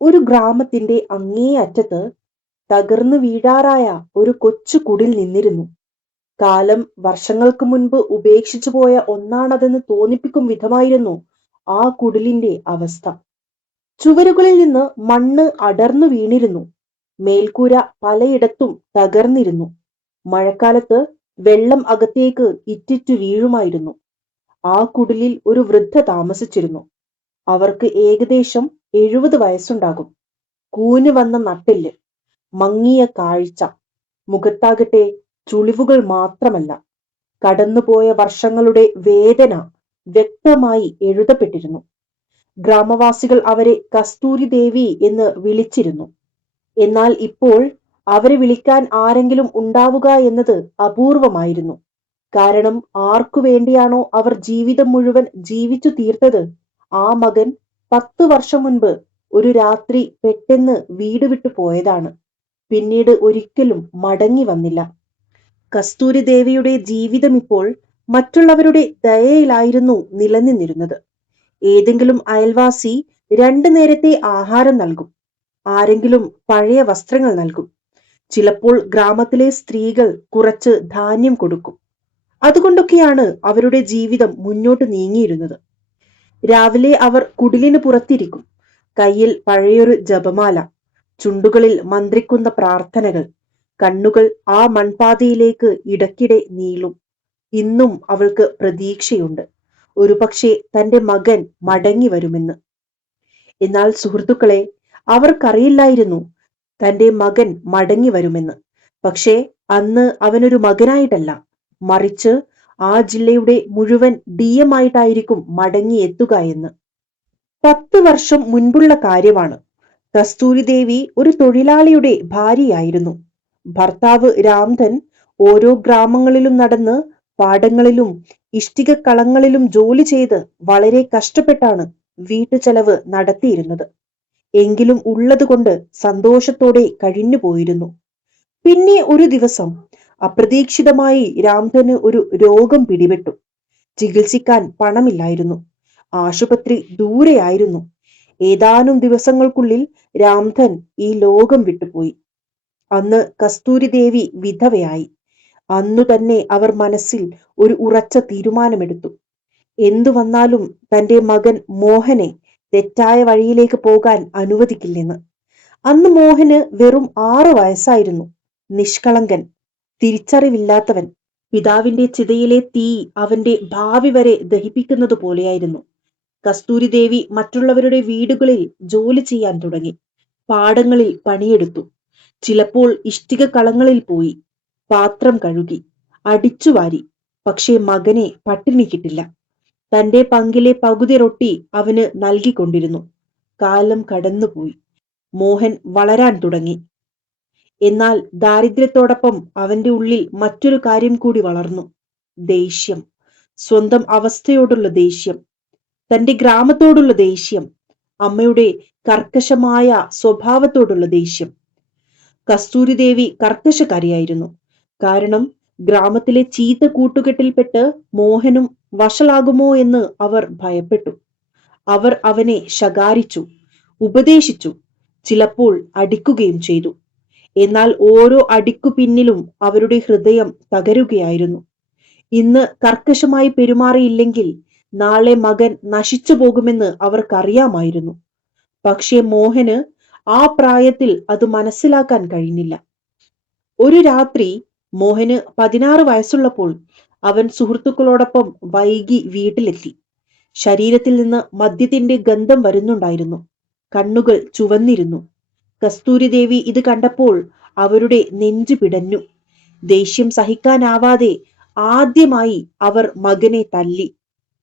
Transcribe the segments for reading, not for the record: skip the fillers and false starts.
ഒരു ഗ്രാമത്തിന്റെ അങ്ങേ അറ്റത്ത് തകർന്നു വീഴാറായ ഒരു കൊച്ചു കുടിൽ നിന്നിരുന്നു. കാലം വർഷങ്ങൾക്ക് മുൻപ് ഉപേക്ഷിച്ചു പോയ ഒന്നാണതെന്ന് തോന്നിപ്പിക്കും വിധമായിരുന്നു ആ കുടിലിന്റെ അവസ്ഥ. ചുവരുകളിൽ നിന്ന് മണ്ണ് അടർന്നു വീണിരുന്നു. മേൽക്കൂര പലയിടത്തും തകർന്നിരുന്നു. മഴക്കാലത്ത് വെള്ളം അകത്തേക്ക് ഇറ്റിറ്റു വീഴുമായിരുന്നു. ആ കുടിലിൽ ഒരു വൃദ്ധ താമസിച്ചിരുന്നു. അവർക്ക് ഏകദേശം 70 വയസ്സുണ്ടാകും. കൂന് വന്ന നട്ടെല്ല്, മങ്ങിയ കാഴ്ച, മുഖത്താകട്ടെ ചുളിവുകൾ മാത്രമല്ല, കടന്നുപോയ വർഷങ്ങളുടെ വേദന വ്യക്തമായി എഴുതപ്പെട്ടിരുന്നു. ഗ്രാമവാസികൾ അവരെ കസ്തൂരി ദേവി എന്ന് വിളിച്ചിരുന്നു. എന്നാൽ ഇപ്പോൾ അവരെ വിളിക്കാൻ ആരെങ്കിലും ഉണ്ടാവുക എന്നത് അപൂർവമായിരുന്നു. കാരണം ആർക്കു വേണ്ടിയാണോ അവർ ജീവിതം മുഴുവൻ ജീവിച്ചു തീർത്തത്, ആ മകൻ 10 വർഷം മുൻപ് ഒരു രാത്രി പെട്ടെന്ന് വീട് വിട്ടു പോയതാണ്. പിന്നീട് ഒരിക്കലും മടങ്ങി വന്നില്ല. കസ്തൂരി ദേവിയുടെ ജീവിതം ഇപ്പോൾ മറ്റുള്ളവരുടെ ദയയിലായിരുന്നു നിലനിന്നിരുന്നത്. ഏതെങ്കിലും അയൽവാസി 2 നേരത്തെ ആഹാരം നൽകും. ആരെങ്കിലും പഴയ വസ്ത്രങ്ങൾ നൽകും. ചിലപ്പോൾ ഗ്രാമത്തിലെ സ്ത്രീകൾ കുറച്ച് ധാന്യം കൊടുക്കും. അതുകൊണ്ടൊക്കെയാണ് അവരുടെ ജീവിതം മുന്നോട്ട് നീങ്ങിയിരുന്നത്. രാവിലെ അവർ കുടിലിന് പുറത്തിരിക്കും. കയ്യിൽ പഴയൊരു ജപമാല, ചുണ്ടുകളിൽ മന്ത്രിക്കുന്ന പ്രാർത്ഥനകൾ. കണ്ണുകൾ ആ മൺപാതയിലേക്ക് ഇടയ്ക്കിടെ നീളും. ഇന്നും അവൾക്ക് പ്രതീക്ഷയുണ്ട്, ഒരുപക്ഷെ തന്റെ മകൻ മടങ്ങി വരുമെന്ന്. എന്നാൽ സുഹൃത്തുക്കളെ, അവർക്കറിയില്ലായിരുന്നു തന്റെ മകൻ മടങ്ങി വരുമെന്ന്. പക്ഷേ അന്ന് അവനൊരു മകനായിട്ടല്ല, മറിച്ച് ആ ജില്ലയുടെ മുഴുവൻ DM ആയിട്ടായിരിക്കും മടങ്ങി എത്തുക എന്ന്. 10 വർഷം മുൻപുള്ള കാര്യമാണ്. കസ്തൂരി ദേവി ഒരു തൊഴിലാളിയുടെ ഭാര്യയായിരുന്നു. ഭർത്താവ് രാംധൻ ഓരോ ഗ്രാമങ്ങളിലും നടന്ന് പാടങ്ങളിലും ഇഷ്ടികക്കളങ്ങളിലും ജോലി ചെയ്ത് വളരെ കഷ്ടപ്പെട്ടാണ് വീട്ടുചെലവ് നടത്തിയിരുന്നത്. എങ്കിലും ഉള്ളതുകൊണ്ട് സന്തോഷത്തോടെ കഴിഞ്ഞു പോയിരുന്നു. പിന്നെ ഒരു ദിവസം അപ്രതീക്ഷിതമായി രാംധന് ഒരു രോഗം പിടിപെട്ടു. ചികിത്സിക്കാൻ പണമില്ലായിരുന്നു. ആശുപത്രി ദൂരെയായിരുന്നു. ഏതാനും ദിവസങ്ങൾക്കുള്ളിൽ രാംധൻ ഈ ലോകം വിട്ടുപോയി. അന്ന് കസ്തൂരി ദേവി വിധവയായി. അന്നു തന്നെ അവർ മനസ്സിൽ ഒരു ഉറച്ച തീരുമാനമെടുത്തു. എന്തു വന്നാലും തന്റെ മകൻ മോഹനെ തെറ്റായ വഴിയിലേക്ക് പോകാൻ അനുവദിക്കില്ലെന്ന്. അന്ന് മോഹന് വെറും 6 വയസ്സായിരുന്നു. നിഷ്കളങ്കൻ, തിരിച്ചറിവില്ലാത്തവൻ. പിതാവിന്റെ ചിതയിലെ തീ അവന്റെ ഭാവി വരെ ദഹിപ്പിക്കുന്നത് പോലെയായിരുന്നു. കസ്തൂരി ദേവി മറ്റുള്ളവരുടെ വീടുകളിൽ ജോലി ചെയ്യാൻ തുടങ്ങി. പാടങ്ങളിൽ പണിയെടുത്തു. ചിലപ്പോൾ ഇഷ്ടിക കളങ്ങളിൽ പോയി പാത്രം കഴുകി, അടിച്ചുവാരി. പക്ഷേ മകനെ പട്ടിണി കിട്ടില്ല. തന്റെ പങ്കിലെ പകുതി റൊട്ടി അവന് നൽകിക്കൊണ്ടിരുന്നു. കാലം കടന്നുപോയി. മോഹൻ വളരാൻ തുടങ്ങി. എന്നാൽ ദാരിദ്ര്യത്തോടൊപ്പം അവന്റെ ഉള്ളിൽ മറ്റൊരു കാര്യം കൂടി വളർന്നു. ദേഷ്യം. സ്വന്തം അവസ്ഥയോടുള്ള ദേഷ്യം. തന്റെ ഗ്രാമത്തോടുള്ള ദേഷ്യം. അമ്മയുടെ കർക്കശമായ സ്വഭാവത്തോടുള്ള ദേഷ്യം. കസ്തൂരി ദേവി കർക്കശക്കാരിയായിരുന്നു. കാരണം ഗ്രാമത്തിലെ ചീത്ത കൂട്ടുകെട്ടിൽപ്പെട്ട് മോഹനും വഷളാകുമോ എന്ന് അവർ ഭയപ്പെട്ടു. അവർ അവനെ ശകാരിച്ചു, ഉപദേശിച്ചു, ചിലപ്പോൾ അടിക്കുകയും ചെയ്തു. എന്നാൽ ഓരോ അടിക്കു പിന്നിലും അവരുടെ ഹൃദയം തകരുകയായിരുന്നു. ഇന്ന് കർക്കശമായി പെരുമാറിയില്ലെങ്കിൽ നാളെ മകൻ നശിച്ചു പോകുമെന്ന് അവർക്കറിയാമായിരുന്നു. പക്ഷേ മോഹന് ആ പ്രായത്തിൽ അത് മനസ്സിലാക്കാൻ കഴിഞ്ഞില്ല. ഒരു രാത്രി മോഹന് 16 വയസ്സുള്ളപ്പോൾ അവൻ സുഹൃത്തുക്കളോടൊപ്പം വൈകി വീട്ടിലെത്തി. ശരീരത്തിൽ നിന്ന് മദ്യത്തിന്റെ ഗന്ധം വരുന്നുണ്ടായിരുന്നു. കണ്ണുകൾ ചുവന്നിരുന്നു. കസ്തൂരി ദേവി ഇത് കണ്ടപ്പോൾ അവരുടെ നെഞ്ചു പിടഞ്ഞു. ദേഷ്യം സഹിക്കാനാവാതെ ആദ്യമായി അവർ മകനെ തല്ലി.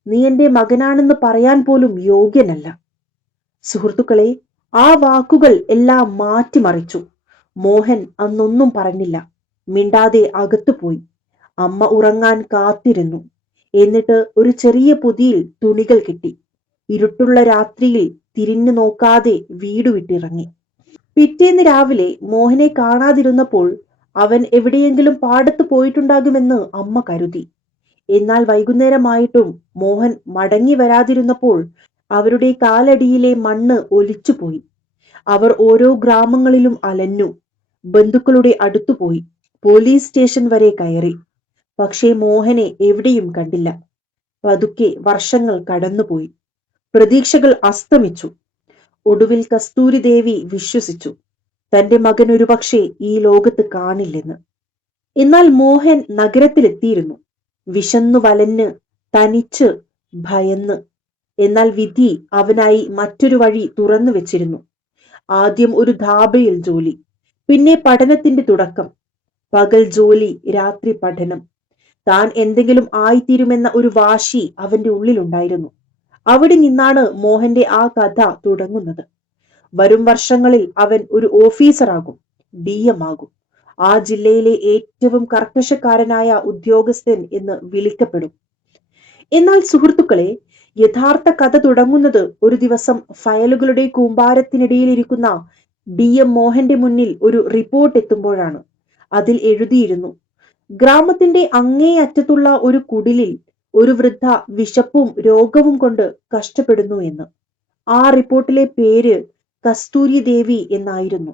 "നീ എന്റെ മകനാണെന്ന് പറയാൻ പോലും യോഗ്യനല്ല." സുഹൃത്തുക്കളെ, ആ വാക്കുകൾ എല്ലാം മാറ്റിമറിച്ചു. മോഹൻ അന്നൊന്നും പറഞ്ഞില്ല. മിണ്ടാതെ അകത്തുപോയി. അമ്മ ഉറങ്ങാൻ കാത്തിരുന്നു. എന്നിട്ട് ഒരു ചെറിയ പൊതിയിൽ തുണികൾ കെട്ടി. ഇരുട്ടുള്ള രാത്രിയിൽ തിരിഞ്ഞു നോക്കാതെ വീട് വിട്ടിറങ്ങി. പിറ്റേന്ന് രാവിലെ മോഹനെ കാണാതിരുന്നപ്പോൾ അവൻ എവിടെയെങ്കിലും പാടത്ത് പോയിട്ടുണ്ടാകുമെന്ന് അമ്മ കരുതി. എന്നാൽ വൈകുന്നേരമായിട്ടും മോഹൻ മടങ്ങി വരാതിരുന്നപ്പോൾ അവരുടെ കാലടിയിലെ മണ്ണ് ഒലിച്ചുപോയി. അവർ ഓരോ ഗ്രാമങ്ങളിലും അലഞ്ഞു, ബന്ധുക്കളുടെ അടുത്തുപോയി, പോലീസ് സ്റ്റേഷൻ വരെ കയറി. പക്ഷേ മോഹനെ എവിടെയും കണ്ടില്ല. പതുക്കെ വർഷങ്ങൾ കടന്നുപോയി. പ്രതീക്ഷകൾ അസ്തമിച്ചു. ഒടുവിൽ കസ്തൂരി ദേവി വിശ്വസിച്ചു, തന്റെ മകൻ ഒരുപക്ഷെ ഈ ലോകത്ത് കാണില്ലെന്ന്. എന്നാൽ മോഹൻ നഗരത്തിലെത്തിയിരുന്നു. വിശന്നു വലഞ്ഞ്, തനിച്ച്, ഭയന്ന്. എന്നാൽ വിധി അവനായി മറ്റൊരു വഴി തുറന്നു വെച്ചിരുന്നു. ആദ്യം ഒരു ധാബയിൽ ജോലി, പിന്നെ പഠനത്തിന്റെ തുടക്കം. പകൽ ജോലി, രാത്രി പഠനം. താൻ എന്തെങ്കിലും ആയിത്തീരുമെന്ന ഒരു വാശി അവന്റെ ഉള്ളിലുണ്ടായിരുന്നു. അവിടെ നിന്നാണ് മോഹന്റെ ആ കഥ തുടങ്ങുന്നത്. വരും വർഷങ്ങളിൽ അവൻ ഒരു ഓഫീസറാകും, DM ആകും. ആ ജില്ലയിലെ ഏറ്റവും കർക്കശക്കാരനായ ഉദ്യോഗസ്ഥൻ എന്ന് വിളിക്കപ്പെടും. എന്നാൽ സുഹൃത്തുക്കളെ, യഥാർത്ഥ കഥ തുടങ്ങുന്നത് ഒരു ദിവസം ഫയലുകളുടെ കൂമ്പാരത്തിനിടയിലിരിക്കുന്ന DM മോഹന്റെ മുന്നിൽ ഒരു റിപ്പോർട്ട് എത്തുമ്പോഴാണ്. അതിൽ എഴുതിയിരുന്നു, ഗ്രാമത്തിന്റെ അങ്ങേ അറ്റത്തുള്ള ഒരു കുടിലിൽ ഒരു വൃദ്ധ വിശപ്പും രോഗവും കൊണ്ട് കഷ്ടപ്പെടുന്നു എന്ന്. ആ റിപ്പോർട്ടിലെ പേര് കസ്തൂരി ദേവി എന്നായിരുന്നു.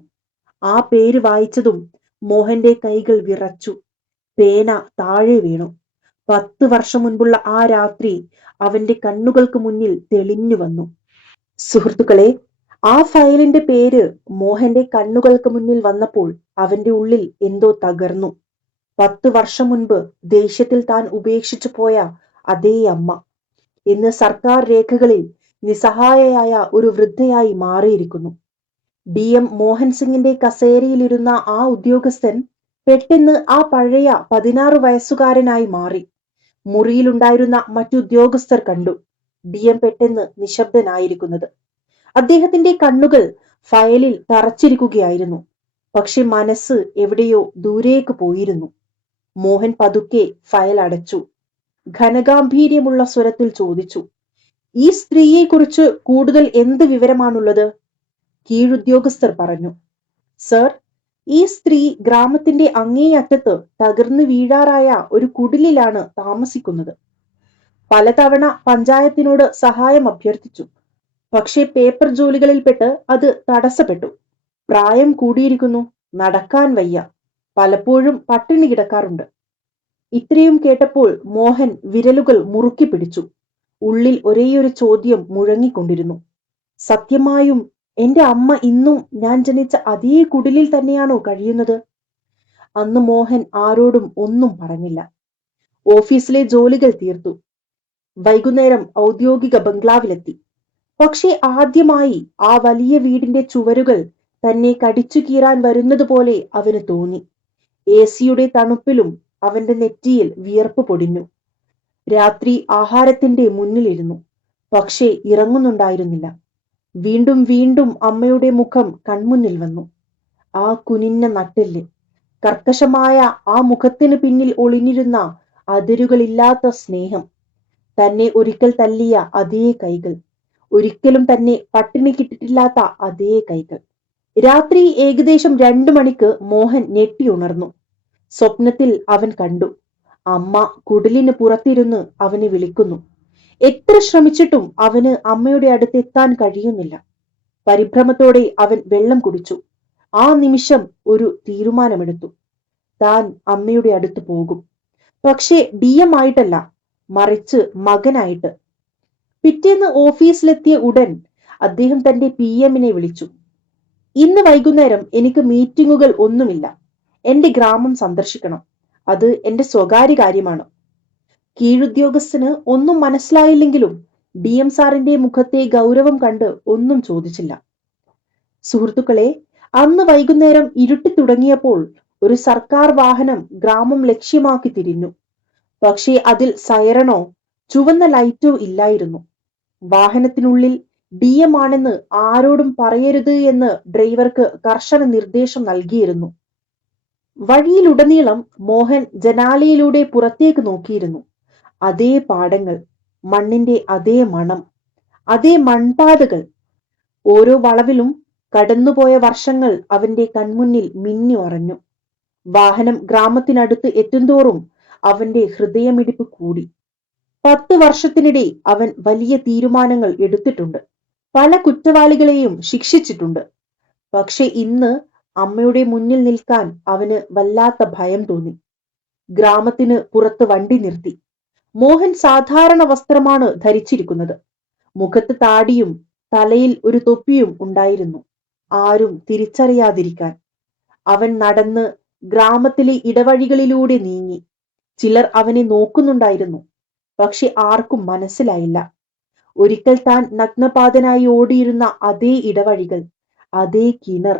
ആ പേര് വായിച്ചതും മോഹന്റെ കൈകൾ വിറച്ചു. പേന താഴെ വീണു. 10 വർഷം മുൻപുള്ള ആ രാത്രി അവന്റെ കണ്ണുകൾക്ക് മുന്നിൽ തെളിഞ്ഞു വന്നു. സുഹൃത്തുക്കളെ, ആ ഫയലിന്റെ പേര് മോഹന്റെ കണ്ണുകൾക്ക് മുന്നിൽ വന്നപ്പോൾ അവന്റെ ഉള്ളിൽ എന്തോ തകർന്നു. 10 വർഷം മുൻപ് ദേഷ്യത്തിൽ താൻ ഉപേക്ഷിച്ചു പോയ അതേ അമ്മ ഇന്ന് സർക്കാർ രേഖകളിൽ നിസ്സഹായയായ ഒരു വൃദ്ധയായി മാറിയിരിക്കുന്നു. DM മോഹൻ സിംഗിന്റെ കസേരയിലിരുന്ന ആ ഉദ്യോഗസ്ഥൻ പെട്ടെന്ന് ആ പഴയ 16 വയസ്സുകാരനായി മാറി. മുറിയിലുണ്ടായിരുന്ന മറ്റുദ്യോഗസ്ഥർ കണ്ടു DM പെട്ടെന്ന് നിശബ്ദനായിരിക്കുന്നത്. അദ്ദേഹത്തിന്റെ കണ്ണുകൾ ഫയലിൽ തറച്ചിരിക്കുകയായിരുന്നു. പക്ഷെ മനസ്സ് എവിടെയോ ദൂരേക്ക് പോയിരുന്നു. മോഹൻ പതുക്കെ ഫയൽ അടച്ചു. ഘനഗാംഭീര്യമുള്ള സ്വരത്തിൽ ചോദിച്ചു, ഈ സ്ത്രീയെക്കുറിച്ച് കൂടുതൽ എന്ത് വിവരമാണുള്ളത്? കീഴുദ്യോഗസ്ഥർ പറഞ്ഞു, സർ, ഈ സ്ത്രീ ഗ്രാമത്തിന്റെ അങ്ങേയറ്റത്ത് തകർന്നു വീഴാറായ ഒരു കുടിലിലാണ് താമസിക്കുന്നത്. പലതവണ പഞ്ചായത്തിനോട് സഹായം അഭ്യർത്ഥിച്ചു. പക്ഷേ പേപ്പർ ജോലികളിൽപ്പെട്ട് അത് തടസ്സപ്പെട്ടു. പ്രായം കൂടിയിരിക്കുന്നു, നടക്കാൻ വയ്യ, പലപ്പോഴും പട്ടിണി കിടക്കാറുണ്ട്. ഇത്രയും കേട്ടപ്പോൾ മോഹൻ വിരലുകൾ മുറുക്കി പിടിച്ചു. ഉള്ളിൽ ഒരേയൊരു ചോദ്യം മുഴങ്ങിക്കൊണ്ടിരുന്നു, സത്യമായും എന്റെ അമ്മ ഇന്നും ഞാൻ ജനിച്ച അതേ കുടിലിൽ തന്നെയാണോ കഴിയുന്നത്? അന്ന് മോഹൻ ആരോടും ഒന്നും പറഞ്ഞില്ല. ഓഫീസിലെ ജോലികൾ തീർത്തു. വൈകുന്നേരം ഔദ്യോഗിക ബംഗ്ലാവിലെത്തി. പക്ഷേ ആദ്യമായി ആ വലിയ വീടിന്റെ ചുവരുകൾ തന്നെ കടിച്ചു കീറാൻ വരുന്നത് പോലെ അവന് തോന്നി. AC-യുടെ തണുപ്പിലും അവന്റെ നെറ്റിയിൽ വിയർപ്പ് പൊടിഞ്ഞു. രാത്രി ആഹാരത്തിന്റെ മുന്നിലിരുന്നു. പക്ഷേ ഇറങ്ങുന്നുണ്ടായിരുന്നില്ല. വീണ്ടും വീണ്ടും അമ്മയുടെ മുഖം കൺമുന്നിൽ വന്നു. ആ കുനിഞ്ഞ നട്ടെല്ല്, കർക്കശമായ ആ മുഖത്തിന് പിന്നിൽ ഒളിഞ്ഞിരുന്ന അതിരുകളില്ലാത്ത സ്നേഹം. തന്നെ ഒരിക്കൽ തല്ലിയ അതേ കൈകൾ, ഒരിക്കലും തന്നെ പട്ടിണി കിട്ടിട്ടില്ലാത്ത അതേ കൈകൾ. രാത്രി ഏകദേശം 2 മണിക്ക് മോഹൻ ഞെട്ടിയുണർന്നു. സ്വപ്നത്തിൽ അവൻ കണ്ടു, അമ്മ കുടിലിന് പുറത്തിരുന്ന് അവനെ വിളിക്കുന്നു. എത്ര ശ്രമിച്ചിട്ടും അവന് അമ്മയുടെ അടുത്ത് എത്താൻ കഴിയുന്നില്ല. പരിഭ്രമത്തോടെ അവൻ വെള്ളം കുടിച്ചു. ആ നിമിഷം ഒരു തീരുമാനമെടുത്തു, താൻ അമ്മയുടെ അടുത്ത് പോകും. പക്ഷേ DM ആയിട്ടല്ല, മറിച്ച് മകനായിട്ട്. പിറ്റേന്ന് ഓഫീസിലെത്തിയ ഉടൻ അദ്ദേഹം തന്റെ PM-നെ വിളിച്ചു. ഇന്ന് വൈകുന്നേരം എനിക്ക് മീറ്റിങ്ങുകൾ ഒന്നുമില്ല. എന്റെ ഗ്രാമം സന്ദർശിക്കണം. അത് എന്റെ സ്വകാര്യ കാര്യമാണ്. കീഴുദ്യോഗസ്ഥന് ഒന്നും മനസ്സിലായില്ലെങ്കിലും DM സാറിന്റെ മുഖത്തെ ഗൗരവം കണ്ട് ഒന്നും ചോദിച്ചില്ല. സുഹൃത്തുക്കളെ, അന്ന് വൈകുന്നേരം ഇരുട്ടി തുടങ്ങിയപ്പോൾ ഒരു സർക്കാർ വാഹനം ഗ്രാമം ലക്ഷ്യമാക്കി തിരിഞ്ഞു. പക്ഷേ അതിൽ സൈറണോ ചുവന്ന ലൈറ്റോ ഇല്ലായിരുന്നു. വാഹനത്തിനുള്ളിൽ DM ആണെന്ന് ആരോടും പറയരുത് എന്ന് ഡ്രൈവർക്ക് കർശന നിർദ്ദേശം നൽകിയിരുന്നു. വഴിയിലുടനീളം മോഹൻ ജനാലയിലൂടെ പുറത്തേക്ക് നോക്കിയിരുന്നു. അതേ പാടങ്ങൾ, മണ്ണിന്റെ അതേ മണം, അതേ മൺപാതകൾ. ഓരോ വളവിലും കടന്നുപോയ വർഷങ്ങൾ അവന്റെ കൺമുന്നിൽ മിന്നി മറഞ്ഞു. വാഹനം ഗ്രാമത്തിനടുത്ത് എത്തുന്തോറും അവന്റെ ഹൃദയമിടിപ്പ് കൂടി. 10 വർഷത്തിനിടെ അവൻ വലിയ തീരുമാനങ്ങൾ എടുത്തിട്ടുണ്ട്. പല കുറ്റവാളികളെയും ശിക്ഷിച്ചിട്ടുണ്ട്. പക്ഷെ ഇന്ന് അമ്മയുടെ മുന്നിൽ നിൽക്കാൻ അവന് വല്ലാത്ത ഭയം തോന്നി. ഗ്രാമത്തിന് പുറത്ത് വണ്ടി നിർത്തി. മോഹൻ സാധാരണ വസ്ത്രമാണ് ധരിച്ചിരിക്കുന്നത്. മുഖത്ത് താടിയും തലയിൽ ഒരു തൊപ്പിയും ഉണ്ടായിരുന്നു, ആരും തിരിച്ചറിയാതിരിക്കാൻ. അവൻ നടന്ന് ഗ്രാമത്തിലെ ഇടവഴികളിലൂടെ നീങ്ങി. ചിലർ അവനെ നോക്കുന്നുണ്ടായിരുന്നു, പക്ഷെ ആർക്കും മനസ്സിലായില്ല. ഒരിക്കൽ താൻ നഗ്നപാതനായി ഓടിയിരുന്ന അതേ ഇടവഴികൾ, അതേ കിണർ,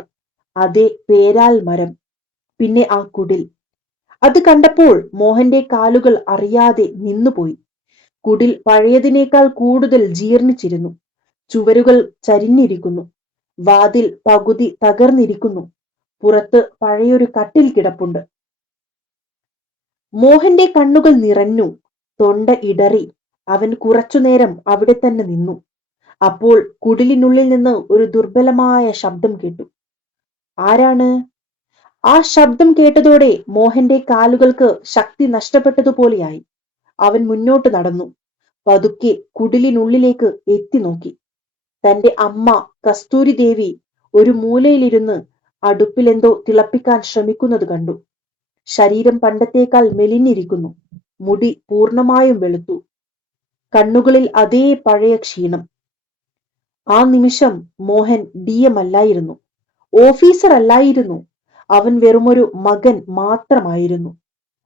അതേ പേരാൽ മരം, പിന്നെ ആ കുടിൽ. അത് കണ്ടപ്പോൾ മോഹന്റെ കാലുകൾ അറിയാതെ നിന്നുപോയി. കുടിൽ പഴയതിനേക്കാൾ കൂടുതൽ ജീർണിച്ചിരുന്നു. ചുവരുകൾ ചരിഞ്ഞിരിക്കുന്നു. വാതിൽ പകുതി തകർന്നിരിക്കുന്നു. പുറത്ത് പഴയൊരു കട്ടിൽ കിടപ്പുണ്ട്. മോഹന്റെ കണ്ണുകൾ നിറഞ്ഞു. തൊണ്ട ഇടറി. അവൻ കുറച്ചുനേരം അവിടെ തന്നെ നിന്നു. അപ്പോൾ കുടിലിനുള്ളിൽ നിന്ന് ഒരു ദുർബലമായ ശബ്ദം കേട്ടു. ആരാണ്? ആ ശബ്ദം കേട്ടതോടെ മോഹന്റെ കാലുകൾക്ക് ശക്തി നഷ്ടപ്പെട്ടതുപോലെയായി. അവൻ മുന്നോട്ട് നടന്നു. പതുക്കെ കുടിലിനുള്ളിലേക്ക് എത്തി നോക്കി. തന്റെ അമ്മ കസ്തൂരി ദേവി ഒരു മൂലയിലിരുന്ന് അടുപ്പിലെന്തോ തിളപ്പിക്കാൻ ശ്രമിക്കുന്നത് കണ്ടു. ശരീരം പണ്ടത്തേക്കാൾ മെലിഞ്ഞിരിക്കുന്നു. മുടി പൂർണ്ണമായും വെളുത്തു. കണ്ണുകളിൽ അതേ പഴയ ക്ഷീണം. ആ നിമിഷം മോഹൻ DM അല്ലായിരുന്നു, ഓഫീസർ അല്ലായിരുന്നു. അവൻ വെറുമൊരു മകൻ മാത്രമായിരുന്നു.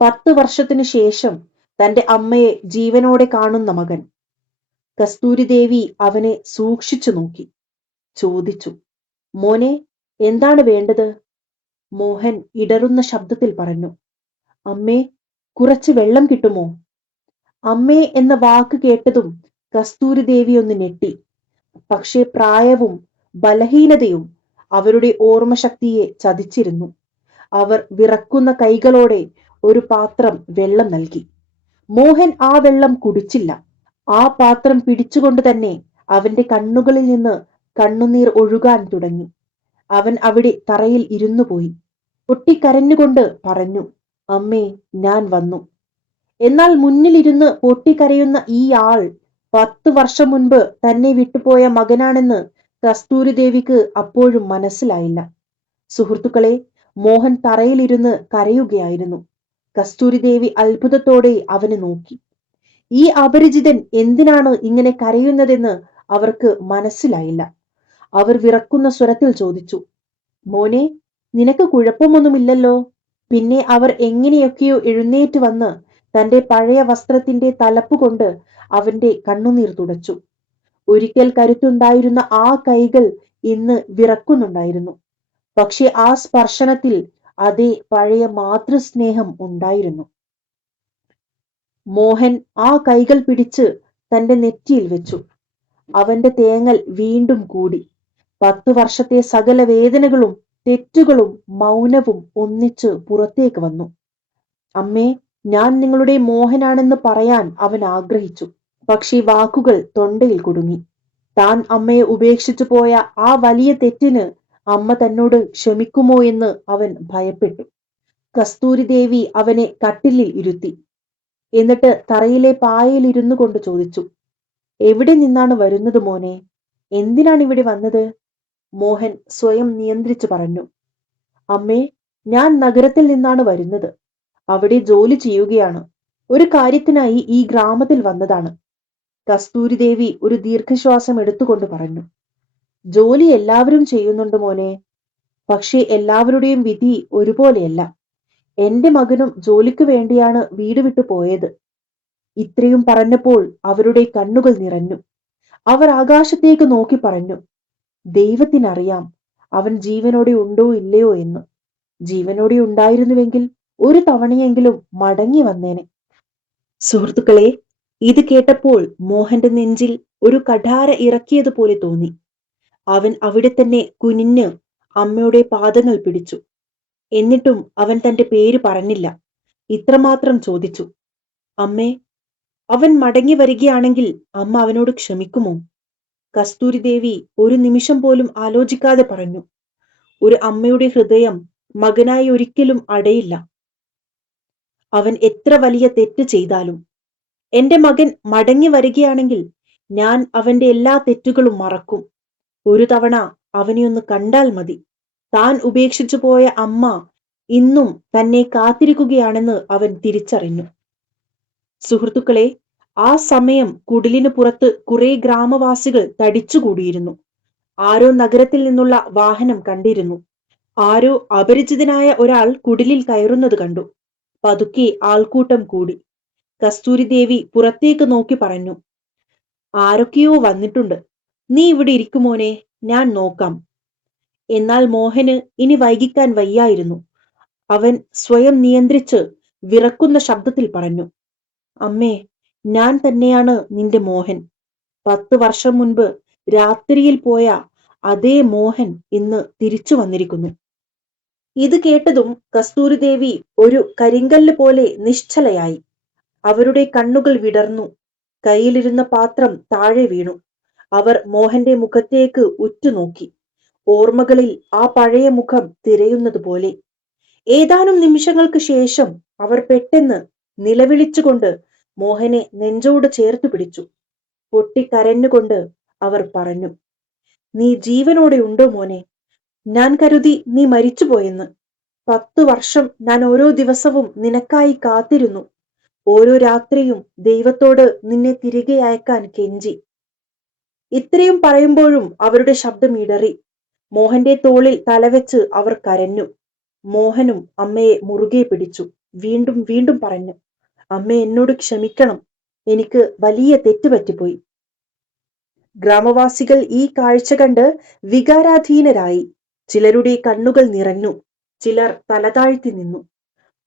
10 വർഷത്തിനു ശേഷം തന്റെ അമ്മയെ ജീവനോടെ കാണുന്ന മകൻ. കസ്തൂരി ദേവി അവനെ സൂക്ഷിച്ചു നോക്കി. ചോദിച്ചു, മോനെ, എന്താണ് വേണ്ടത്? മോഹൻ ഇടറുന്ന ശബ്ദത്തിൽ പറഞ്ഞു, അമ്മേ, കുറച്ച് വെള്ളം കിട്ടുമോ? അമ്മേ എന്ന വാക്ക് കേട്ടതും കസ്തൂരി ദേവി ഒന്ന് ഞെട്ടി. പക്ഷേ പ്രായവും ബലഹീനതയും അവരുടെ ഓർമ്മശക്തിയെ ചതിച്ചിരുന്നു. അവർ വിറക്കുന്ന കൈകളോടെ ഒരു പാത്രം വെള്ളം നൽകി. മോഹൻ ആ വെള്ളം കുടിച്ചില്ല. ആ പാത്രം പിടിച്ചുകൊണ്ട് തന്നെ അവന്റെ കണ്ണുകളിൽ നിന്ന് കണ്ണുനീർ ഒഴുകാൻ തുടങ്ങി. അവൻ അവിടെ തറയിൽ ഇരുന്നു പോയി. പൊട്ടിക്കരഞ്ഞുകൊണ്ട് പറഞ്ഞു, അമ്മേ, ഞാൻ വന്നു. എന്നാൽ മുന്നിലിരുന്ന് പൊട്ടിക്കരയുന്ന ഈ ആൾ 10 വർഷം മുൻപ് തന്നെ വിട്ടുപോയ മകനാണെന്ന് കസ്തൂരി ദേവിക്ക് അപ്പോഴും മനസ്സിലായില്ല. സുഹൃത്തുക്കളെ, മോഹൻ തറയിലിരുന്ന് കരയുകയായിരുന്നു. കസ്തൂരി ദേവി അത്ഭുതത്തോടെ അവനെ നോക്കി. ഈ അപരിചിതൻ എന്തിനാണ് ഇങ്ങനെ കരയുന്നതെന്ന് അവർക്ക് മനസ്സിലായില്ല. അവർ വിറക്കുന്ന സ്വരത്തിൽ ചോദിച്ചു, മോനെ, നിനക്ക് കുഴപ്പമൊന്നുമില്ലല്ലോ? പിന്നെ അവർ എങ്ങനെയൊക്കെയോ എഴുന്നേറ്റ് വന്ന് തന്റെ പഴയ വസ്ത്രത്തിന്റെ തലപ്പുകൊണ്ട് അവന്റെ കണ്ണുനീർ തുടച്ചു. ഒരിക്കൽ കരുത്തുണ്ടായിരുന്ന ആ കൈകൾ ഇന്ന് വിറക്കുന്നുണ്ടായിരുന്നു. പക്ഷെ ആ സ്പർശനത്തിൽ അതേ പഴയ മാതൃസ്നേഹം ഉണ്ടായിരുന്നു. മോഹൻ ആ കൈകൾ പിടിച്ച് തന്റെ നെറ്റിയിൽ വെച്ചു. അവന്റെ തേങ്ങൽ വീണ്ടും കൂടി. 10 വർഷത്തെ സകല വേദനകളും തെറ്റുകളും മൗനവും ഒന്നിച്ച് പുറത്തേക്ക് വന്നു. അമ്മേ, ഞാൻ നിങ്ങളുടെ മോഹനാണെന്ന് പറയാൻ അവൻ ആഗ്രഹിച്ചു. പക്ഷേ വാക്കുകൾ തൊണ്ടയിൽ കുടുങ്ങി. താൻ അമ്മയെ ഉപേക്ഷിച്ചു പോയ ആ വലിയ തെറ്റിന് അമ്മ തന്നോട് ക്ഷമിക്കുമോ എന്ന് അവൻ ഭയപ്പെട്ടു. കസ്തൂരി ദേവി അവനെ കട്ടിലിൽ ഇരുത്തി. എന്നിട്ട് തറയിലെ പായയിൽ ഇരുന്നു കൊണ്ട് ചോദിച്ചു, എവിടെ നിന്നാണ് വരുന്നത് മോനെ? എന്തിനാണ് ഇവിടെ വന്നത്? മോഹൻ സ്വയം നിയന്ത്രിച്ചു പറഞ്ഞു, അമ്മേ, ഞാൻ നഗരത്തിൽ നിന്നാണ് വരുന്നത്. അവിടെ ജോലി ചെയ്യുകയാണ്. ഒരു കാര്യത്തിനായി ഈ ഗ്രാമത്തിൽ വന്നതാണ്. കസ്തൂരി ദേവി ഒരു ദീർഘശ്വാസം എടുത്തുകൊണ്ട് പറഞ്ഞു, ജോലി എല്ലാവരും ചെയ്യുന്നുണ്ട് മോനെ. പക്ഷേ എല്ലാവരുടെയും വിധി ഒരുപോലെയല്ല. എന്റെ മകനും ജോലിക്ക് വേണ്ടിയാണ് വീട് വിട്ടു പോയത്. ഇത്രയും പറഞ്ഞപ്പോൾ അവരുടെ കണ്ണുകൾ നിറഞ്ഞു. അവർ ആകാശത്തേക്ക് നോക്കി പറഞ്ഞു, ദൈവത്തിനറിയാം അവൻ ജീവനോടെ ഉണ്ടോ ഇല്ലയോ എന്ന്. ജീവനോടെ ഉണ്ടായിരുന്നുവെങ്കിൽ ഒരു തവണയെങ്കിലും മടങ്ങി വന്നേനെ. സുഹൃത്തുക്കളെ, ഇത് കേട്ടപ്പോൾ മോഹന്റെ നെഞ്ചിൽ ഒരു കഠാര ഇറക്കിയതുപോലെ തോന്നി. അവൻ അവിടെ തന്നെ കുനിഞ്ഞ് അമ്മയുടെ പാദങ്ങൾ പിടിച്ചു. എന്നിട്ടും അവൻ തന്റെ പേര് പറഞ്ഞില്ല. ഇത്രമാത്രം ചോദിച്ചു, അമ്മേ, അവൻ മടങ്ങി വരികയാണെങ്കിൽ അമ്മ അവനോട് ക്ഷമിക്കുമോ? കസ്തൂരി ദേവി ഒരു നിമിഷം പോലും ആലോചിക്കാതെ പറഞ്ഞു, ഒരു അമ്മയുടെ ഹൃദയം മകനായി ഒരിക്കലും അടയില്ല. അവൻ എത്ര വലിയ തെറ്റ് ചെയ്താലും. എന്റെ മകൻ മടങ്ങി വരികയാണെങ്കിൽ ഞാൻ അവന്റെ എല്ലാ തെറ്റുകളും മറക്കും. ഒരു തവണ അവനെ ഒന്ന് കണ്ടാൽ മതി. താൻ ഉപേക്ഷിച്ചു പോയ അമ്മ ഇന്നും തന്നെ കാത്തിരിക്കുകയാണെന്ന് അവൻ തിരിച്ചറിഞ്ഞു. സുഹൃത്തുക്കളെ, ആ സമയം കുടിലിനു പുറത്ത് കുറെ ഗ്രാമവാസികൾ തടിച്ചുകൂടിയിരുന്നു. ആരോ നഗരത്തിൽ നിന്നുള്ള വാഹനം കണ്ടിരുന്നു. ആരോ അപരിചിതനായ ഒരാൾ കുടിലിൽ കയറുന്നത് കണ്ടു. പതുക്കെ ആൾക്കൂട്ടം കൂടി. കസ്തൂരി ദേവി പുറത്തേക്ക് നോക്കി പറഞ്ഞു, ആരൊക്കെയോ വന്നിട്ടുണ്ട്. നീ ഇവിടെ ഇരിക്കുമോനെ, ഞാൻ നോക്കാം. എന്നാൽ മോഹന് ഇനി വൈകിക്കാൻ വയ്യായിരുന്നു. അവൻ സ്വയം നിയന്ത്രിച്ച് വിറക്കുന്ന ശബ്ദത്തിൽ പറഞ്ഞു, അമ്മേ, ഞാൻ തന്നെയാണ് നിന്റെ മോഹൻ. 10 വർഷം മുൻപ് രാത്രിയിൽ പോയ അതേ മോഹൻ ഇന്ന് തിരിച്ചു വന്നിരിക്കുന്നു. ഇത് കേട്ടതും കസ്തൂരി ദേവി ഒരു കരിങ്കല്ല് പോലെ നിശ്ചലയായി. അവരുടെ കണ്ണുകൾ വിടർന്നു. കയ്യിലിരുന്ന പാത്രം താഴെ വീണു. അവർ മോഹന്റെ മുഖത്തേക്ക് ഉറ്റുനോക്കി. ഓർമ്മകളിൽ ആ പഴയ മുഖം തിരയുന്നത് പോലെ. ഏതാനും നിമിഷങ്ങൾക്ക് ശേഷം അവർ പെട്ടെന്ന് നിലവിളിച്ചുകൊണ്ട് മോഹനെ നെഞ്ചോട് ചേർത്തു പിടിച്ചു. പൊട്ടിക്കരഞ്ഞുകൊണ്ട് അവർ പറഞ്ഞു, നീ ജീവനോടെ ഉണ്ടോ മോനെ? ഞാൻ കരുതി നീ മരിച്ചുപോയെന്ന്. 10 വർഷം ഞാൻ ഓരോ ദിവസവും നിനക്കായി കാത്തിരുന്നു. ഓരോ രാത്രിയും ദൈവത്തോട് നിന്നെ തിരികെ അയക്കാൻ കെഞ്ചി. ഇത്രയും പറയുമ്പോഴും അവരുടെ ശബ്ദം ഇടറി. മോഹന്റെ തോളിൽ തലവെച്ച് അവർ കരഞ്ഞു. മോഹനും അമ്മയെ മുറുകെ പിടിച്ചു. വീണ്ടും വീണ്ടും പറഞ്ഞു, അമ്മ എന്നോട് ക്ഷമിക്കണം, എനിക്ക് വലിയ തെറ്റ് പറ്റിപ്പോയി. ഗ്രാമവാസികൾ ഈ കാഴ്ച കണ്ട് വികാരാധീനരായി. ചിലരുടെ കണ്ണുകൾ നിറഞ്ഞു, ചിലർ തലതാഴ്ത്തി നിന്നു.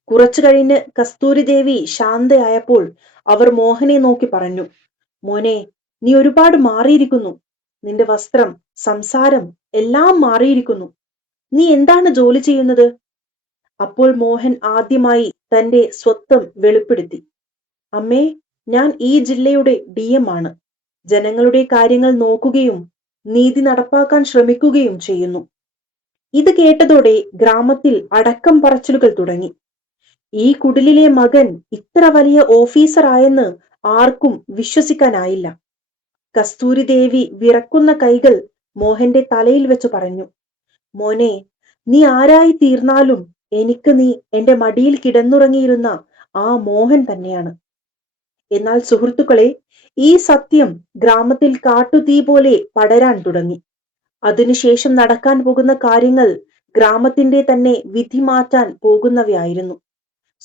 കുറച്ചു കഴിഞ്ഞ് കസ്തൂരി ദേവി ശാന്തയായപ്പോൾ അവർ മോഹനെ നോക്കി പറഞ്ഞു, മോനെ, നീ ഒരുപാട് മാറിയിരിക്കുന്നു. നിന്റെ വസ്ത്രം, സംസാരം എല്ലാം മാറിയിരിക്കുന്നു. നീ എന്താണ് ജോലി ചെയ്യുന്നത്? അപ്പോൾ മോഹൻ ആദ്യമായി തന്റെ സ്വത്വം വെളിപ്പെടുത്തി. അമ്മേ, ഞാൻ ഈ ജില്ലയുടെ DM ആണ്. ജനങ്ങളുടെ കാര്യങ്ങൾ നോക്കുകയും നീതി നടപ്പാക്കാൻ ശ്രമിക്കുകയും ചെയ്യുന്നു. ഇത് കേട്ടതോടെ ഗ്രാമത്തിൽ അടക്കം പറച്ചിലുകൾ തുടങ്ങി. ഈ കുടിലിലെ മകൻ ഇത്ര വലിയ ഓഫീസർ ആയെന്ന് ആർക്കും വിശ്വസിക്കാനായില്ല. കസ്തൂരി ദേവി വിറക്കുന്ന കൈകൾ മോഹന്റെ തലയിൽ വെച്ച് പറഞ്ഞു, മോനെ, നീ ആരായി തീർന്നാലും എനിക്ക് നീ എന്റെ മടിയിൽ കിടന്നുറങ്ങിയിരുന്ന ആ മോഹൻ തന്നെയാണ്. എന്നാൽ സുഹൃത്തുക്കളെ, ഈ സത്യം ഗ്രാമത്തിൽ കാട്ടുതീ പോലെ പടരാൻ തുടങ്ങി. അതിനുശേഷം നടക്കാൻ പോകുന്ന കാര്യങ്ങൾ ഗ്രാമത്തിന്റെ തന്നെ വിധി മാറ്റാൻ പോകുന്നവയായിരുന്നു.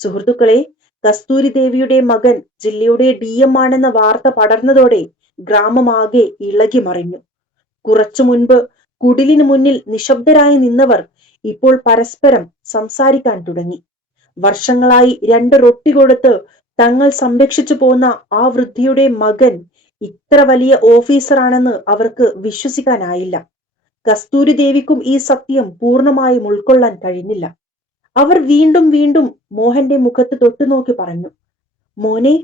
സുഹൃത്തുക്കളെ, കസ്തൂരി ദേവിയുടെ മകൻ ജില്ലയുടെ DM ആണെന്ന വാർത്ത പടർന്നതോടെ ഗ്രാമമാകെ ഇളകി മറിഞ്ഞു. കുറച്ചു മുൻപ് കുടിലിനു മുന്നിൽ നിശബ്ദരായി നിന്നവർ ഇപ്പോൾ പരസ്പരം സംസാരിക്കാൻ തുടങ്ങി. വർഷങ്ങളായി 2 റൊട്ടി കൊടുത്ത് തങ്ങൾ സംരക്ഷിച്ചു പോന്ന ആ വൃദ്ധയുടെ മകൻ ഇത്ര വലിയ ഓഫീസറാണെന്ന് അവർക്ക് വിശ്വസിക്കാനായില്ല. കസ്തൂരി ദേവിക്കും ഈ സത്യം പൂർണ്ണമായും ഉൾക്കൊള്ളാൻ കഴിഞ്ഞില്ല. അവർ വീണ്ടും വീണ്ടും മോഹന്റെ മുഖത്ത് തൊട്ടുനോക്കി പറഞ്ഞു, മോനെ,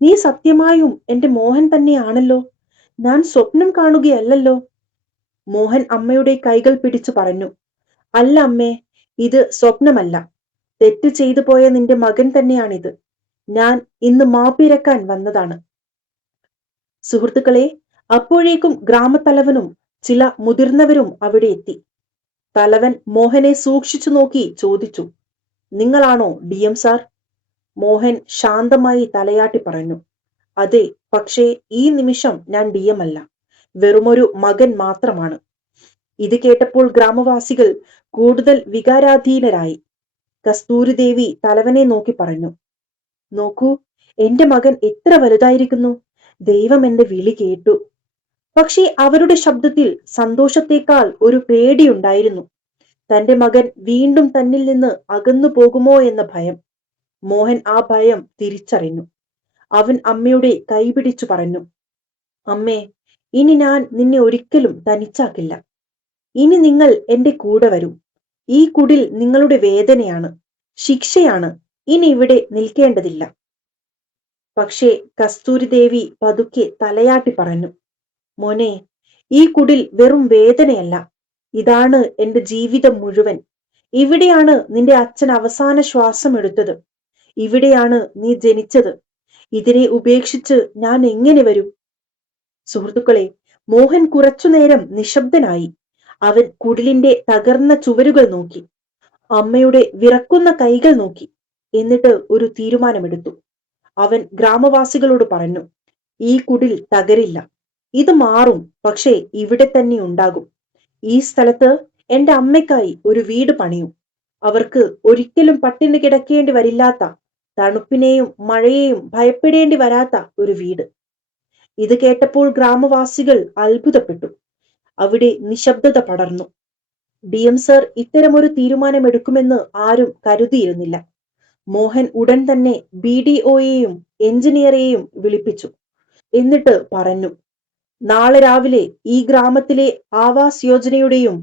നീ സത്യമായും എന്റെ മോഹൻ തന്നെയാണല്ലോ. ഞാൻ സ്വപ്നം കാണുകയല്ലല്ലോ. മോഹൻ അമ്മയുടെ കൈകൾ പിടിച്ചു പറഞ്ഞു, അല്ല അമ്മേ, ഇത് സ്വപ്നമല്ല. തെറ്റ് ചെയ്തു പോയ നിന്റെ മകൻ തന്നെയാണിത്. ഞാൻ ഇന്ന് മാപ്പിരക്കാൻ വന്നതാണ്. സുഹൃത്തുക്കളെ, അപ്പോഴേക്കും ഗ്രാമത്തലവനും ചില മുതിർന്നവരും അവിടെ എത്തി. തലവൻ മോഹനെ സൂക്ഷിച്ചു നോക്കി ചോദിച്ചു, നിങ്ങളാണോ DM സാർ? മോഹൻ ശാന്തമായി തലയാട്ടി പറഞ്ഞു, അതെ, പക്ഷേ ഈ നിമിഷം ഞാൻ DM അല്ല, വെറുമൊരു മകൻ മാത്രമാണ്. ഇത് കേട്ടപ്പോൾ ഗ്രാമവാസികൾ കൂടുതൽ വികാരാധീനരായി. കസ്തൂരി ദേവി തലവനെ നോക്കി പറഞ്ഞു, നോക്കൂ, എന്റെ മകൻ എത്ര വലുതായിരിക്കുന്നു. ദൈവം എന്റെ വിളി കേട്ടു. പക്ഷേ അവരുടെ ശബ്ദത്തിൽ സന്തോഷത്തേക്കാൾ ഒരു പേടിയുണ്ടായിരുന്നു. തന്റെ മകൻ വീണ്ടും തന്നിൽ നിന്ന് അകന്നു പോകുമോ എന്ന ഭയം. മോഹൻ ആ ഭയം തിരിച്ചറിഞ്ഞു. അവൻ അമ്മയുടെ കൈപിടിച്ചു പറഞ്ഞു, അമ്മേ, ഇനി ഞാൻ നിന്നെ ഒരിക്കലും തനിച്ചാക്കില്ല. ഇനി നിങ്ങൾ എന്റെ കൂടെ വരും. ഈ കുടിൽ നിങ്ങളുടെ വേദനയാണ്, ശിക്ഷയാണ്. ഇനി ഇവിടെ നിൽക്കേണ്ടതില്ല. പക്ഷേ കസ്തൂരി ദേവി പതുക്കെ തലയാട്ടി പറഞ്ഞു, മോനെ, ഈ കുടിൽ വെറും വേദനയല്ല. ഇതാണ് എന്റെ ജീവിതം മുഴുവൻ. ഇവിടെയാണ് നിന്റെ അച്ഛൻ അവസാന ശ്വാസം എടുത്തത്. ഇവിടെയാണ് നീ ജനിച്ചത്. ഇതിനെ ഉപേക്ഷിച്ച് ഞാൻ എങ്ങനെ വരും? സുഹൃത്തുക്കളെ, മോഹൻ കുറച്ചുനേരം നിശബ്ദനായി. അവൻ കുടിലിന്റെ തകർന്ന ചുവരുകൾ നോക്കി, അമ്മയുടെ വിറക്കുന്ന കൈകൾ നോക്കി. എന്നിട്ട് ഒരു തീരുമാനമെടുത്തു. അവൻ ഗ്രാമവാസികളോട് പറഞ്ഞു, ഈ കുടിൽ തകരില്ല. ഇത് മാറും, പക്ഷേ ഇവിടെ തന്നെ ഉണ്ടാകും. ഈ സ്ഥലത്ത് എന്റെ അമ്മയ്ക്കായി ഒരു വീട് പണിയും. അവർക്ക് ഒരിക്കലും പട്ടിണി കിടക്കേണ്ടി വരില്ലാത്ത, തണുപ്പിനെയും മഴയെയും ഭയപ്പെടേണ്ടി വരാത്ത ഒരു വീട്. ഇത് കേട്ടപ്പോൾ ഗ്രാമവാസികൾ അത്ഭുതപ്പെട്ടു. അവിടെ നിശബ്ദത പടർന്നു. DM സർ ഇത്തരമൊരു തീരുമാനമെടുക്കുമെന്ന് ആരും കരുതിയിരുന്നില്ല. മോഹൻ ഉടൻ തന്നെ BDOയെയും എഞ്ചിനീയറെയും വിളിപ്പിച്ചു. എന്നിട്ട് പറഞ്ഞു, നാളെ രാവിലെ ഈ ഗ്രാമത്തിലെ ആവാസ് യോജനയുടെയും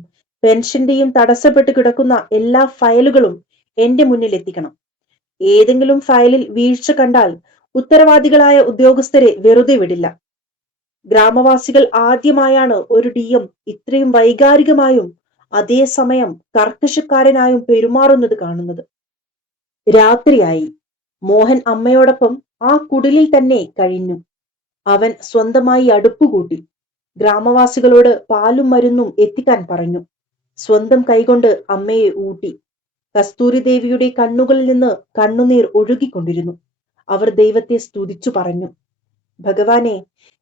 പെൻഷന്റെയും തടസ്സപ്പെട്ട് കിടക്കുന്ന എല്ലാ ഫയലുകളും എന്റെ മുന്നിൽ എത്തിക്കണം. ഏതെങ്കിലും ഫയലിൽ വീഴ്ച കണ്ടാൽ ഉത്തരവാദികളായ ഉദ്യോഗസ്ഥരെ വെറുതെ വിടില്ല. ഗ്രാമവാസികൾ ആദ്യമായാണ് ഒരു DM ഇത്രയും വൈകാരികമായും അതേസമയം കർക്കശക്കാരനായും പെരുമാറുന്നത് കാണുന്നത്. രാത്രിയായി. മോഹൻ അമ്മയോടൊപ്പം ആ കുടിലിൽ തന്നെ കഴിഞ്ഞു. അവൻ സ്വന്തമായി അടുപ്പുകൂട്ടി. ഗ്രാമവാസികളോട് പാലും മരുന്നും എത്തിക്കാൻ പറഞ്ഞു. സ്വന്തം കൈകൊണ്ട് അമ്മയെ ഊട്ടി. കസ്തൂരി ദേവിയുടെ കണ്ണുകളിൽ നിന്ന് കണ്ണുനീർ ഒഴുകിക്കൊണ്ടിരുന്നു. അവർ ദൈവത്തെ സ്തുതിച്ചു പറഞ്ഞു, ഭഗവാനെ,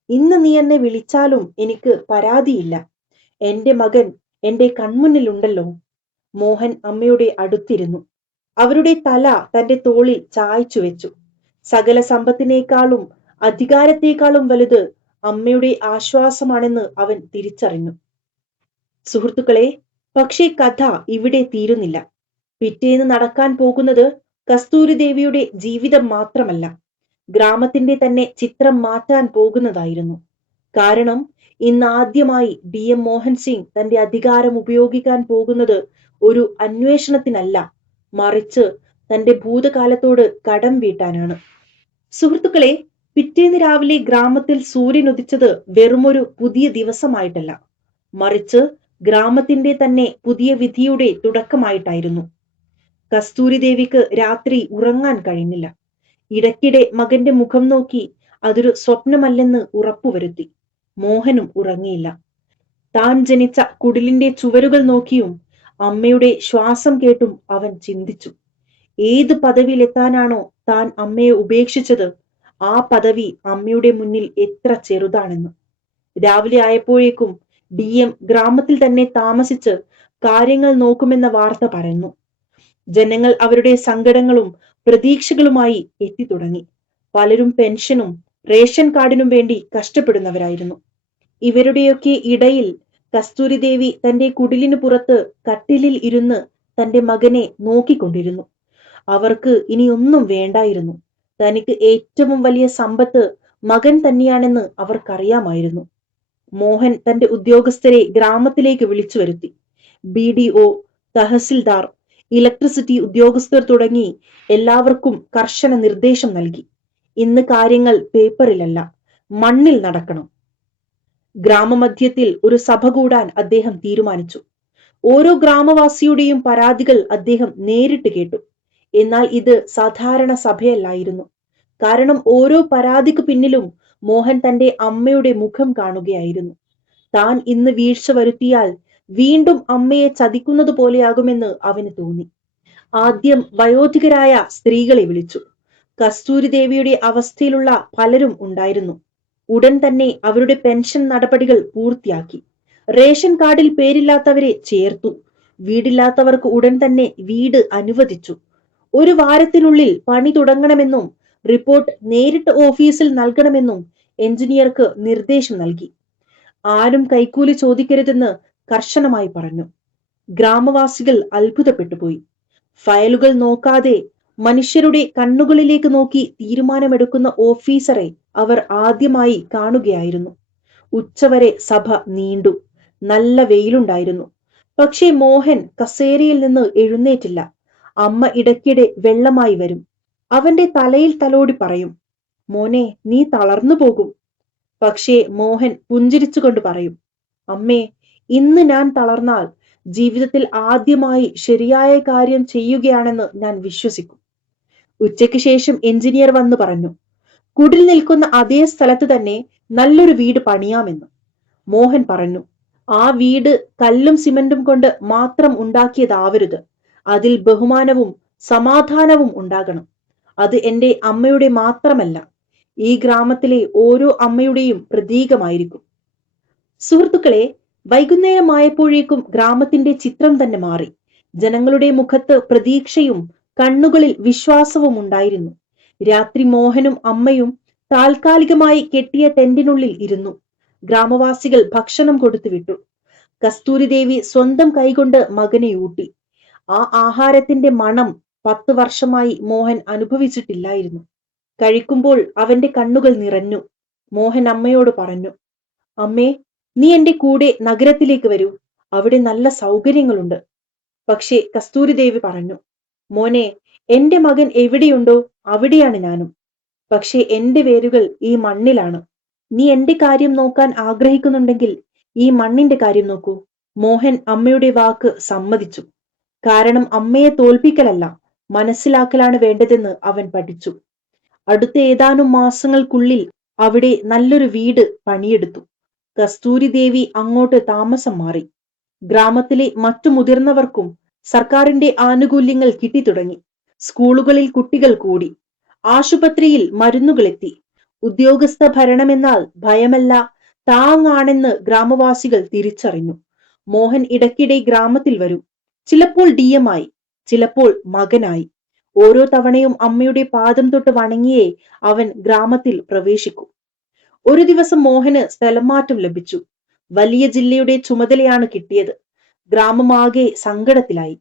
ഇന്ന് നീ എന്നെ വിളിച്ചാലും എനിക്ക് പരാതിയില്ല. എന്റെ മകൻ എന്റെ കൺമുന്നിലുണ്ടല്ലോ. മോഹൻ അമ്മയുടെ അടുത്തിരുന്നു. അവരുടെ തല തന്റെ തോളിൽ ചായ്ച്ചു വെച്ചു. സകല സമ്പത്തിനേക്കാളും അധികാരത്തെക്കാളും വലുത് അമ്മയുടെ ആശ്വാസമാണെന്ന് അവൻ തിരിച്ചറിഞ്ഞു. സുഹൃത്തുക്കളെ, പക്ഷേ കഥ ഇവിടെ തീരുന്നില്ല. പിറ്റേന്ന് നടക്കാൻ പോകുന്നത് കസ്തൂരി ദേവിയുടെ ജീവിതം മാത്രമല്ല, ഗ്രാമത്തിന്റെ തന്നെ ചിത്രം മാറ്റാൻ പോകുന്നതായിരുന്നു. കാരണം ഇന്നാദ്യമായി DM മോഹൻ സിംഗ് തന്റെ അധികാരം ഉപയോഗിക്കാൻ പോകുന്നത് ഒരു അന്വേഷണത്തിനല്ല, മറിച്ച് തന്റെ ഭൂതകാലത്തോട് കടം വീട്ടാനാണ്. സുഹൃത്തുക്കളെ, പിറ്റേന്ന് രാവിലെ ഗ്രാമത്തിൽ സൂര്യൻ ഉദിച്ചത് വെറുമൊരു പുതിയ ദിവസമായിട്ടല്ല, മറിച്ച് ഗ്രാമത്തിന്റെ തന്നെ പുതിയ വിധിയുടെ തുടക്കമായിട്ടായിരുന്നു. കസ്തൂരി ദേവിക്ക് രാത്രി ഉറങ്ങാൻ കഴിഞ്ഞില്ല. ഇടയ്ക്കിടെ മകന്റെ മുഖം നോക്കി അതൊരു സ്വപ്നമല്ലെന്ന് ഉറപ്പുവരുത്തി. മോഹനും ഉറങ്ങിയില്ല. താൻ ജനിച്ച കുടിലിന്റെ ചുവരുകൾ നോക്കിയും അമ്മയുടെ ശ്വാസം കേട്ടും അവൻ ചിന്തിച്ചു. ഏത് പദവിയിലെത്താനാണോ താൻ അമ്മയെ ഉപേക്ഷിച്ചത്, ആ പദവി അമ്മയുടെ മുന്നിൽ എത്ര ചെറുതാണെന്ന്. രാവിലെ ആയപ്പോഴേക്കും DM ഗ്രാമത്തിൽ തന്നെ താമസിച്ച് കാര്യങ്ങൾ നോക്കുമെന്ന വാർത്ത പരന്നു. ജനങ്ങൾ അവരുടെ സങ്കടങ്ങളും പ്രതീക്ഷകളുമായി എത്തിത്തുടങ്ങി. പലരും പെൻഷനും റേഷൻ കാർഡിനും വേണ്ടി കഷ്ടപ്പെടുന്നവരായിരുന്നു. ഇവരുടെയൊക്കെ ഇടയിൽ കസ്തൂരി ദേവി തന്റെ കുടിലിനു പുറത്ത് കട്ടിലിൽ ഇരുന്ന് തന്റെ മകനെ നോക്കിക്കൊണ്ടിരുന്നു. അവർക്ക് ഇനിയൊന്നും വേണ്ടായിരുന്നു. തനിക്ക് ഏറ്റവും വലിയ സമ്പത്ത് മകൻ തന്നെയാണെന്ന് അവർക്കറിയാമായിരുന്നു. മോഹൻ തന്റെ ഉദ്യോഗസ്ഥരെ ഗ്രാമത്തിലേക്ക് വിളിച്ചു വരുത്തി. BDO, തഹസിൽദാർ, ഇലക്ട്രിസിറ്റി ഉദ്യോഗസ്ഥർ തുടങ്ങി എല്ലാവർക്കും കർശന നിർദ്ദേശം നൽകി. ഇന്ന് കാര്യങ്ങൾ പേപ്പറിലല്ല, മണ്ണിൽ നടക്കണം. ഗ്രാമമധ്യത്തിൽ ഒരു സഭ കൂടാൻ അദ്ദേഹം തീരുമാനിച്ചു. ഓരോ ഗ്രാമവാസിയുടെയും പരാതികൾ അദ്ദേഹം നേരിട്ട് കേട്ടു. എന്നാൽ ഇത് സാധാരണ സഭയല്ലായിരുന്നു. കാരണം ഓരോ പരാതിക്ക് പിന്നിലും മോഹൻ തന്റെ അമ്മയുടെ മുഖം കാണുകയായിരുന്നു. താൻ ഇന്ന് വീഴ്ച വരുത്തിയാൽ വീണ്ടും അമ്മയെ ചതിക്കുന്നത് പോലെയാകുമെന്ന് അവന് തോന്നി. ആദ്യം വയോധികരായ സ്ത്രീകളെ വിളിച്ചു. കസ്തൂരി ദേവിയുടെ അവസ്ഥയിലുള്ള പലരും ഉണ്ടായിരുന്നു. ഉടൻ തന്നെ അവരുടെ പെൻഷൻ നടപടികൾ പൂർത്തിയാക്കി. റേഷൻ കാർഡിൽ പേരില്ലാത്തവരെ ചേർത്തു. വീടില്ലാത്തവർക്ക് ഉടൻ തന്നെ വീട് അനുവദിച്ചു. ഒരു വാരത്തിനുള്ളിൽ പണി തുടങ്ങണമെന്നും റിപ്പോർട്ട് നേരിട്ട് ഓഫീസിൽ നൽകണമെന്നും എഞ്ചിനീയർക്ക് നിർദ്ദേശം നൽകി. ആരും കൈക്കൂലി ചോദിക്കരുതെന്ന് കർശനമായി പറഞ്ഞു. ഗ്രാമവാസികൾ അത്ഭുതപ്പെട്ടുപോയി. ഫയലുകൾ നോക്കാതെ മനുഷ്യരുടെ കണ്ണുകളിലേക്ക് നോക്കി തീരുമാനമെടുക്കുന്ന ഓഫീസറെ അവർ ആദ്യമായി കാണുകയായിരുന്നു. ഉച്ചവരെ സഭ നീണ്ടു. നല്ല വെയിലുണ്ടായിരുന്നു. പക്ഷേ മോഹൻ കസേരയിൽ നിന്ന് എഴുന്നേറ്റില്ല. അമ്മ ഇടയ്ക്കിടെ വെള്ളമായി വരും. അവന്റെ തലയിൽ തലോടി പറയും, മോനെ, നീ തളർന്നു പോകും. പക്ഷേ മോഹൻ പുഞ്ചിരിച്ചുകൊണ്ട് പറയും, അമ്മേ, ഇന്ന് ഞാൻ തളർന്നാൽ ജീവിതത്തിൽ ആദ്യമായി ശരിയായ കാര്യം ചെയ്യുകയാണെന്ന് ഞാൻ വിശ്വസിക്കും. ഉച്ചയ്ക്ക് ശേഷം എഞ്ചിനീയർ വന്നു പറഞ്ഞു, കുടിൽ നിൽക്കുന്ന അതേ സ്ഥലത്ത് തന്നെ നല്ലൊരു വീട് പണിയാമെന്ന്. മോഹൻ പറഞ്ഞു, ആ വീട് കല്ലും സിമന്റും കൊണ്ട് മാത്രം ഉണ്ടാക്കിയതാവരുത്. അതിൽ ബഹുമാനവും സമാധാനവും ഉണ്ടാകണം. അത് എന്റെ അമ്മയുടെ മാത്രമല്ല, ഈ ഗ്രാമത്തിലെ ഓരോ അമ്മയുടെയും പ്രതീകമായിരിക്കും. സുഹൃത്തുക്കളെ, വൈകുന്നേരമായപ്പോഴേക്കും ഗ്രാമത്തിന്റെ ചിത്രം തന്നെ മാറി. ജനങ്ങളുടെ മുഖത്ത് പ്രതീക്ഷയും കണ്ണുകളിൽ വിശ്വാസവും ഉണ്ടായിരുന്നു. രാത്രി മോഹനും അമ്മയും താൽക്കാലികമായി കെട്ടിയ ടെന്റിനുള്ളിൽ ഇരുന്നു. ഗ്രാമവാസികൾ ഭക്ഷണം കൊടുത്തു വിട്ടു. കസ്തൂരി ദേവി സ്വന്തം കൈകൊണ്ട് മകനെ ഊട്ടി. ആ ആഹാരത്തിന്റെ മണം 10 വർഷമായി മോഹൻ അനുഭവിച്ചിട്ടില്ലായിരുന്നു. കഴിക്കുമ്പോൾ അവന്റെ കണ്ണുകൾ നിറഞ്ഞു. മോഹൻ അമ്മയോട് പറഞ്ഞു, അമ്മേ, നീ എന്റെ കൂടെ നഗരത്തിലേക്ക് വരൂ. അവിടെ നല്ല സൗകര്യങ്ങളുണ്ട്. പക്ഷേ കസ്തൂരി ദേവി പറഞ്ഞു, മോനെ, എന്റെ മകൻ എവിടെയുണ്ടോ അവിടെയാണ് ഞാനും. പക്ഷേ എന്റെ വേരുകൾ ഈ മണ്ണിലാണ്. നീ എന്റെ കാര്യം നോക്കാൻ ആഗ്രഹിക്കുന്നുണ്ടെങ്കിൽ ഈ മണ്ണിന്റെ കാര്യം നോക്കൂ. മോഹൻ അമ്മയുടെ വാക്ക് സമ്മതിച്ചു. കാരണം അമ്മയെ തോൽപ്പിക്കലല്ല, മനസ്സിലാക്കലാണ് വേണ്ടതെന്ന് അവൻ പഠിച്ചു. അടുത്ത ഏതാനും മാസങ്ങൾക്കുള്ളിൽ അവിടെ നല്ലൊരു വീട് പണിയെടുത്തു. കസ്തൂരി ദേവി അങ്ങോട്ട് താമസം മാറി. ഗ്രാമത്തിലെ മറ്റു മുതിർന്നവർക്കും സർക്കാരിന്റെ ആനുകൂല്യങ്ങൾ കിട്ടിത്തുടങ്ങി. സ്കൂളുകളിൽ കുട്ടികൾ കൂടി. ആശുപത്രിയിൽ മരുന്നുകളെത്തി. ഉദ്യോഗസ്ഥ ഭരണമെന്നാൽ ഭയമല്ല, താങ്ങാണെന്ന് ഗ്രാമവാസികൾ തിരിച്ചറിഞ്ഞു. മോഹൻ ഇടയ്ക്കിടെ ഗ്രാമത്തിൽ വരും. ചിലപ്പോൾ DM ആയി, ചിലപ്പോൾ മകനായി. ഓരോ തവണയും അമ്മയുടെ പാദം തൊട്ട് വണങ്ങിയേ അവൻ ഗ്രാമത്തിൽ പ്രവേശിക്കൂ. ഒരു ദിവസം മോഹന് സ്ഥലം മാറ്റം ലഭിച്ചു. വലിയ ജില്ലയുടെ ചുമതലയാണ് കിട്ടിയത്. ഗ്രാമമാകെ സങ്കടത്തിലായി.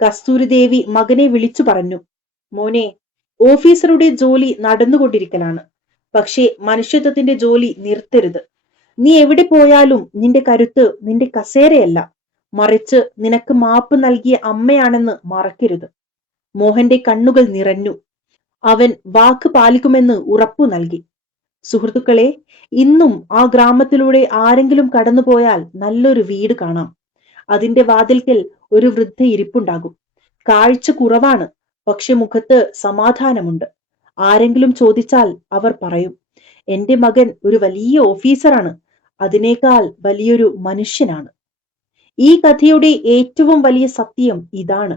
കസ്തൂരി ദേവി മകനെ വിളിച്ചു പറഞ്ഞു, മോനെ, ഓഫീസറുടെ ജോലി നടന്നുകൊണ്ടിരിക്കലാണ്. പക്ഷേ മനുഷ്യത്വത്തിന്റെ ജോലി നിർത്തരുത്. നീ എവിടെ പോയാലും നിന്റെ കരുത്ത് നിന്റെ കസേരയല്ല, മറിച്ച് നിനക്ക് മാപ്പ് നൽകിയ അമ്മയാണെന്ന് മറക്കരുത്. മോഹന്റെ കണ്ണുകൾ നിറഞ്ഞു. അവൻ വാക്ക് പാലിക്കുമെന്ന് ഉറപ്പു നൽകി. സുഹൃത്തുക്കളെ, ഇന്നും ആ ഗ്രാമത്തിലൂടെ ആരെങ്കിലും കടന്നുപോയാൽ നല്ലൊരു വീട് കാണാം. അതിന്റെ വാതിൽക്കൽ ഒരു വൃദ്ധ ഇരിപ്പുണ്ടാകും. കാഴ്ച കുറവാണ്, പക്ഷെ മുഖത്ത് സമാധാനമുണ്ട്. ആരെങ്കിലും ചോദിച്ചാൽ അവർ പറയും, എന്റെ മകൻ ഒരു വലിയ ഓഫീസറാണ്, അതിനേക്കാൾ വലിയൊരു മനുഷ്യനാണ്. ഈ കഥയുടെ ഏറ്റവും വലിയ സത്യം ഇതാണ്: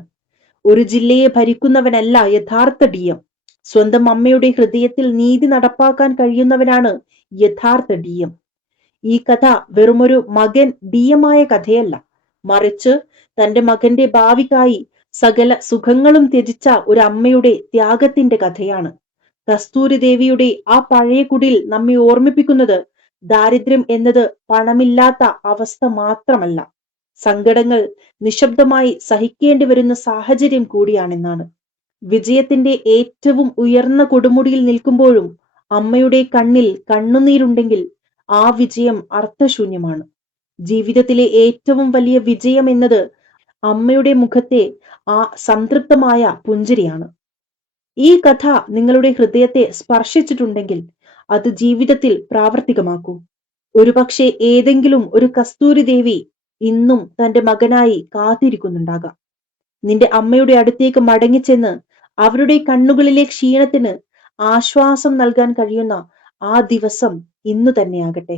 ഒരു ജില്ലയെ ഭരിക്കുന്നവനല്ല യഥാർത്ഥ DM. സ്വന്തം അമ്മയുടെ ഹൃദയത്തിൽ നീതി നടപ്പാക്കാൻ കഴിയുന്നവനാണ് യഥാർത്ഥ DM. ഈ കഥ വെറുമൊരു മകൻ DM ആയ കഥയല്ല, മറിച്ച് തന്റെ മകന്റെ ഭാവിക്കായി സകല സുഖങ്ങളും ത്യജിച്ച ഒരു അമ്മയുടെ ത്യാഗത്തിന്റെ കഥയാണ്. കസ്തൂരി ദേവിയുടെ ആ പഴയ കുടിൽ നമ്മെ ഓർമ്മിപ്പിക്കുന്നത് ദാരിദ്ര്യം എന്നത് പണമില്ലാത്ത അവസ്ഥ മാത്രമല്ല, സങ്കടങ്ങൾ നിശബ്ദമായി സഹിക്കേണ്ടി വരുന്ന സാഹചര്യം കൂടിയാണെന്നാണ്. വിജയത്തിന്റെ ഏറ്റവും ഉയർന്ന കൊടുമുടിയിൽ നിൽക്കുമ്പോഴും അമ്മയുടെ കണ്ണിൽ കണ്ണുനീരുണ്ടെങ്കിൽ ആ വിജയം അർത്ഥശൂന്യമാണ്. ജീവിതത്തിലെ ഏറ്റവും വലിയ വിജയം എന്നത് അമ്മയുടെ മുഖത്തെ ആ സംതൃപ്തമായ പുഞ്ചിരിയാണ്. ഈ കഥ നിങ്ങളുടെ ഹൃദയത്തെ സ്പർശിച്ചിട്ടുണ്ടെങ്കിൽ അത് ജീവിതത്തിൽ പ്രാവർത്തികമാക്കൂ. ഒരുപക്ഷെ ഏതെങ്കിലും ഒരു കസ്തൂരി ദേവി ഇന്നും തന്റെ മകനായി കാത്തിരിക്കുന്നുണ്ടാകാം. നിന്റെ അമ്മയുടെ അടുത്തേക്ക് മടങ്ങിച്ചെന്ന് അവരുടെ കണ്ണുകളിലെ ക്ഷീണത്തിന് ആശ്വാസം നൽകാൻ കഴിയുന്ന ആ ദിവസം ഇന്നു തന്നെയാകട്ടെ.